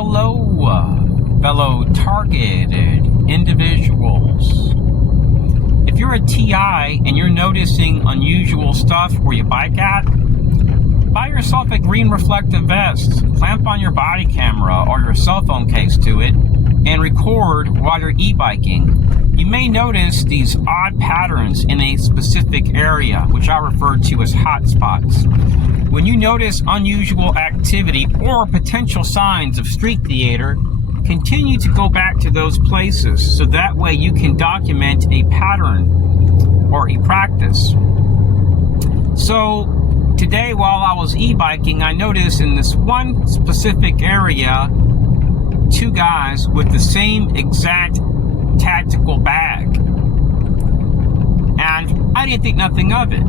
Hello, fellow targeted individuals. If you're a TI and you're noticing unusual stuff where you bike at, buy yourself a green reflective vest, clamp on your body camera or your cell phone case to it, and record while you're e-biking. You may notice these odd patterns in a specific area, which I refer to as hotspots. When you notice unusual activity or potential signs of street theater, continue to go back to those places so that way you can document a pattern or a practice. So today while I was e-biking, I noticed in this one specific area, two guys with the same exact tactical bag. And I didn't think nothing of it.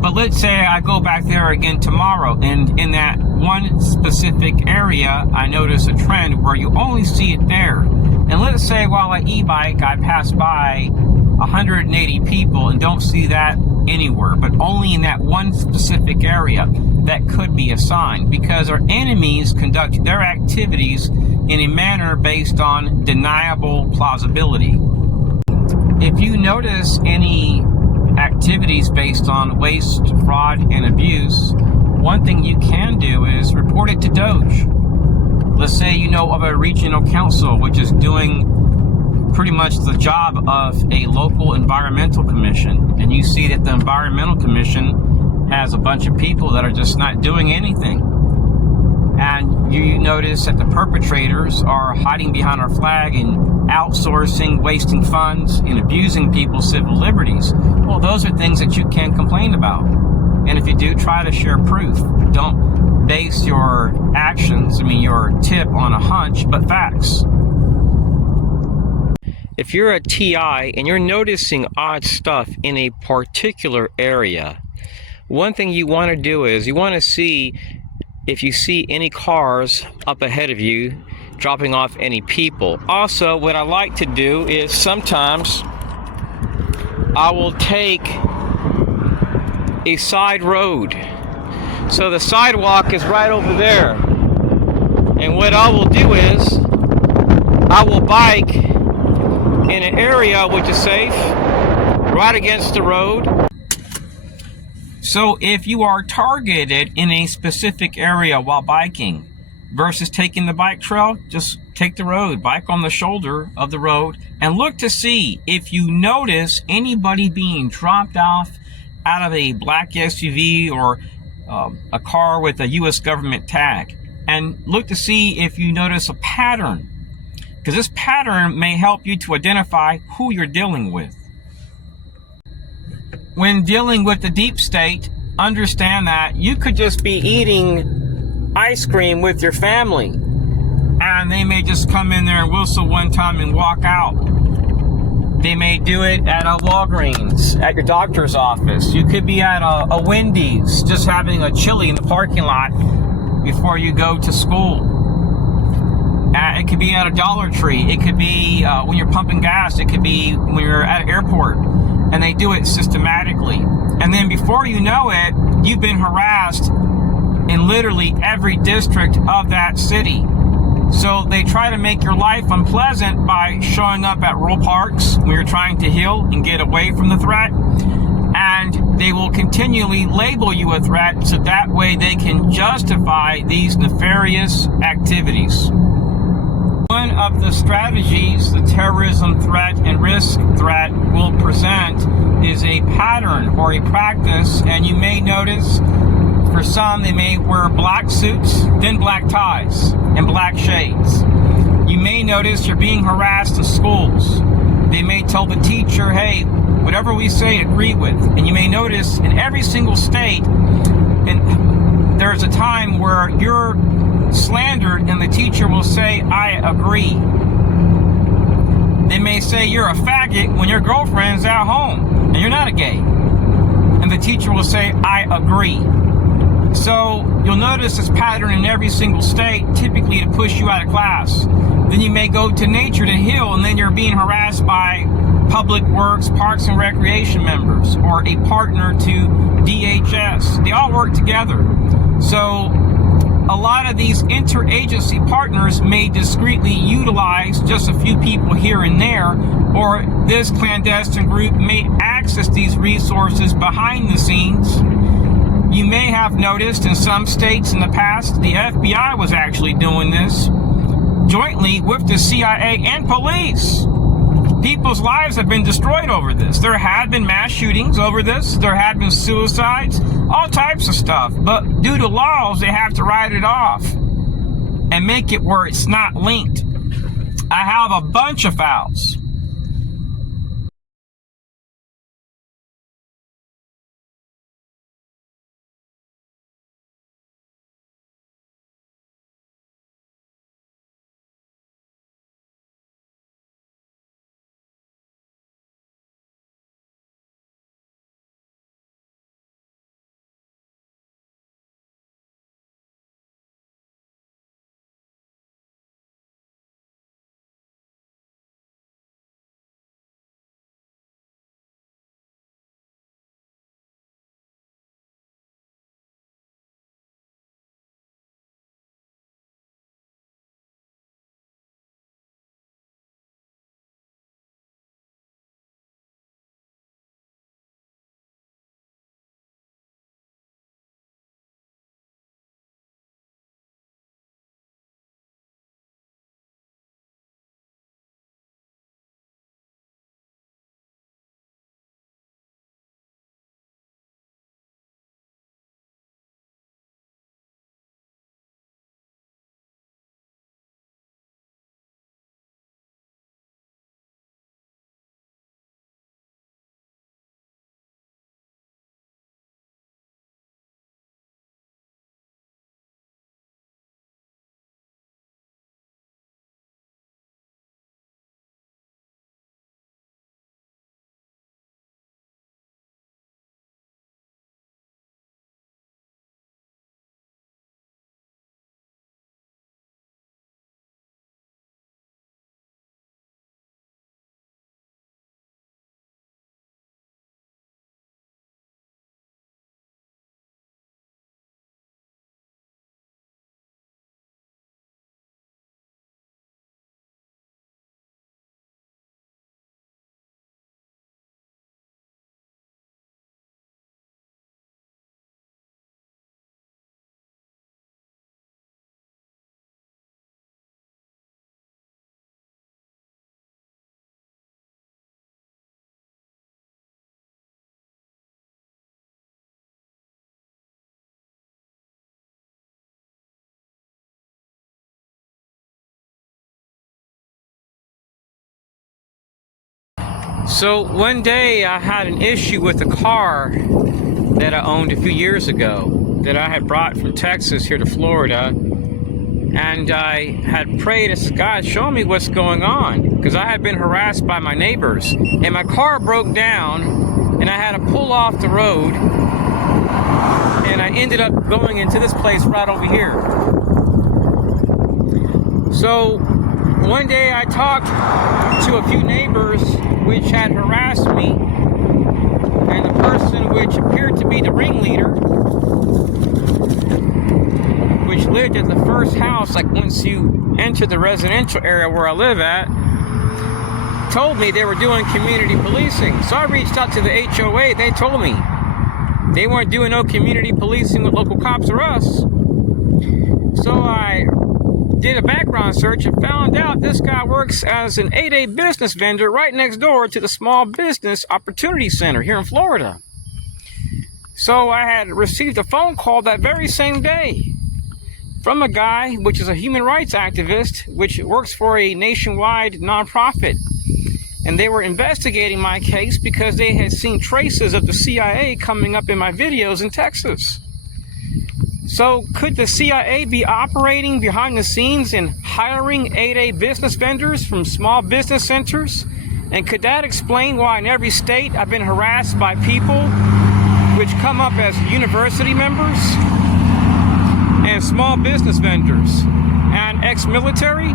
But let's say I go back there again tomorrow, and in that one specific area, I notice a trend where you only see it there. And let's say while I e-bike, I pass by 180 people and don't see that anywhere, but only in that one specific area. That could be a sign, because our enemies conduct their activities in a manner based on deniable plausibility. If you notice any activities based on waste, fraud, and abuse, one thing you can do is report it to Doge. Let's say you know of a regional council which is doing pretty much the job of a local environmental commission, and you see that the environmental commission has a bunch of people that are just not doing anything, and you notice that the perpetrators are hiding behind our flag and outsourcing, wasting funds, and abusing people's civil liberties. Well, those are things that you can complain about. And if you do, try to share proof. Don't base your actions, your tip on a hunch, but facts. If you're a TI and you're noticing odd stuff in a particular area, one thing you want to do is you want to see if you see any cars up ahead of you dropping off any people. Also, what I like to do is sometimes I will take a side road. So the sidewalk is right over there. And what I will do is I will bike in an area which is safe, right against the road. So if you are targeted in a specific area while biking versus taking the bike trail, just take the road, bike on the shoulder of the road, and look to see if you notice anybody being dropped off out of a black SUV or a car with a U.S. government tag. And look to see if you notice a pattern, because this pattern may help you to identify who you're dealing with. When dealing with the deep state, understand that you could just be eating ice cream with your family, and they may just come in there and whistle one time and walk out. They may do it at a Walgreens, at your doctor's office. You could be at a Wendy's, just having a chili in the parking lot before you go to school. It could be at a Dollar Tree. It could be when you're pumping gas. It could be when you're at an airport. And they do it systematically. And then before you know it, you've been harassed in literally every district of that city. So they try to make your life unpleasant by showing up at rural parks when you're trying to heal and get away from the threat. And they will continually label you a threat so that way they can justify these nefarious activities. One of the strategies the terrorism threat and risk threat will present is a pattern or a practice, and you may notice for some they may wear black suits, then black ties, and black shades. You may notice you're being harassed in schools. They may tell the teacher, hey, whatever we say, agree with. And you may notice in every single state, and there's a time where you're slandered and the teacher will say, I agree. They may say you're a faggot when your girlfriend's at home and you're not a gay. And the teacher will say, I agree. So you'll notice this pattern in every single state, typically to push you out of class. Then you may go to nature to heal, and then you're being harassed by public works, parks and recreation members, or a partner to DHS. They all work together. So a lot of these interagency partners may discreetly utilize just a few people here and there, or this clandestine group may access these resources behind the scenes. You may have noticed in some states in the past, the FBI was actually doing this jointly with the CIA and police. People's lives have been destroyed over this. There had been mass shootings over this. There had been suicides, all types of stuff. But due to laws, they have to write it off and make it where it's not linked. I have a bunch of files. So one day I had an issue with a car that I owned a few years ago that I had brought from Texas here to Florida, and I had prayed to God, show me what's going on, because I had been harassed by my neighbors, and my car broke down and I had to pull off the road, and I ended up going into this place right over here. So one day I talked to a few neighbors which had harassed me, and the person which appeared to be the ringleader, which lived at the first house, like once you enter the residential area where I live at, told me they were doing community policing. So I reached out to the HOA. They told me they weren't doing no community policing with local cops or us. So I did a background search and found out this guy works as an 8A business vendor right next door to the Small Business Opportunity Center here in Florida. So I had received a phone call that very same day from a guy which is a human rights activist which works for a nationwide nonprofit. And they were investigating my case because they had seen traces of the CIA coming up in my videos in Texas. So could the CIA be operating behind the scenes and hiring 8A business vendors from small business centers? And could that explain why in every state I've been harassed by people which come up as university members and small business vendors and ex-military?